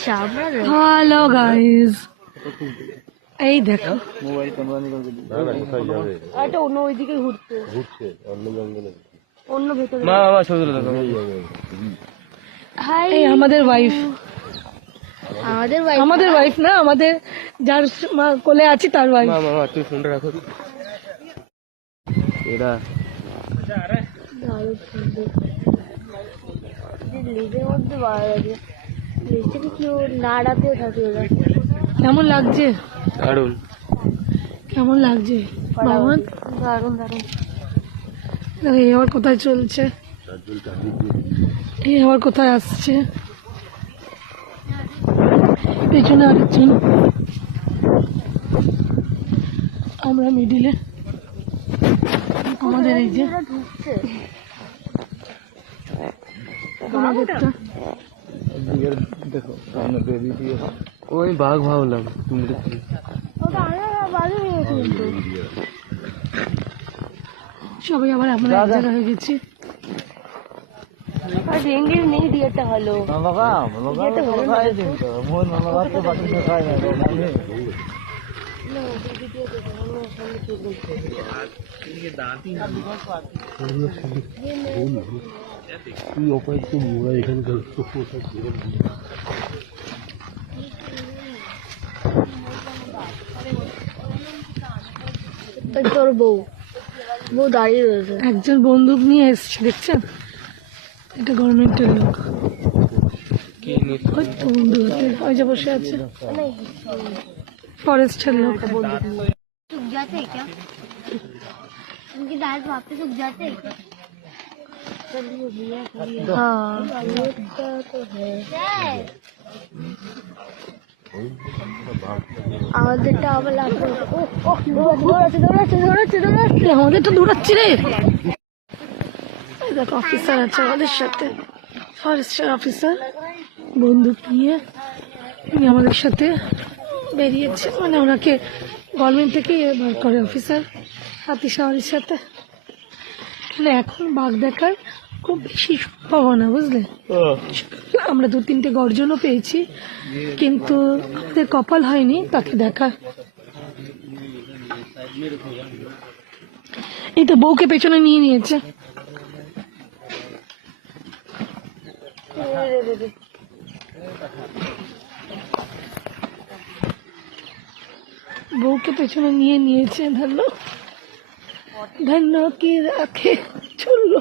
আচ্ছা আমরা hello guys, এই দেখো এটা অন্য ওইদিকে ঘুরছে অন্য ভেতরে। এই আমাদের ওয়াইফ, আমাদের ওয়াইফ না, আমাদের যার কোলে আছি তার ওয়াইফ। তুই ফোনটা রাখো। এরা লেজের মধ্যে বার আছে, লেজটাকে কেউ নাড়াতেও থাকে ওরা। কেমন লাগছে? দারুন। কেমন লাগছে বাবা? দারুণ দারুণ। দেখো এই আবার কোথায় চলছে, এই আবার কোথায় আসছে, পেছনে আরেকজন, আমরা মিডিলে। আমাদের এই যে ঢুকছে আমাদেরটা দেখো ওই বাঘ ভাবলাম তুমি ওটা আমরা বাজে নিয়ে কিন্তু সবাই আবার আমরা এক জায়গা হয়ে গেছি। আর ডেঙ্গির নেই দিয়েটা হলো তোর বউ বউ দাঁড়িয়ে রয়েছে, একজন বন্দুক নিয়ে এসছে, দেখছেন? এটা গভর্নমেন্টের লোক। ওই তো বন্দুক হাতে, ওই যে বসে আছে ফরেস্টের লোক। सूख जाते हैं क्या? उनकी दाल वापस सूख जाते हैं क्या? हाँ আমাদেরটা আবার লাগবে। দৌড়াচ্ছে আমাদেরটা দৌড়াচ্ছি রে। এই দেখো অফিসার আছে আমাদের সাথে, ফরেস্টের অফিসার, বন্দুক নিয়ে উনি আমাদের সাথে বেরিয়েছে, মানে ওনাকে গভর্নমেন্ট থেকে বার করে অফিসার হাতি সাওয়ারির সাথে। মানে এখন বাঘ দেখার খুব বেশি সম্ভাবনা, বুঝলে? আমরা 2-3টে গর্জনও পেয়েছি, কিন্তু আমাদের কপাল হয়নি তাকে দেখার। এই তো বউকে পেছনে নিয়ে নিয়েছে। বউকে পেছনে নিয়ে নিয়েছে, ধন্য ধন্য কি রাখে চললো।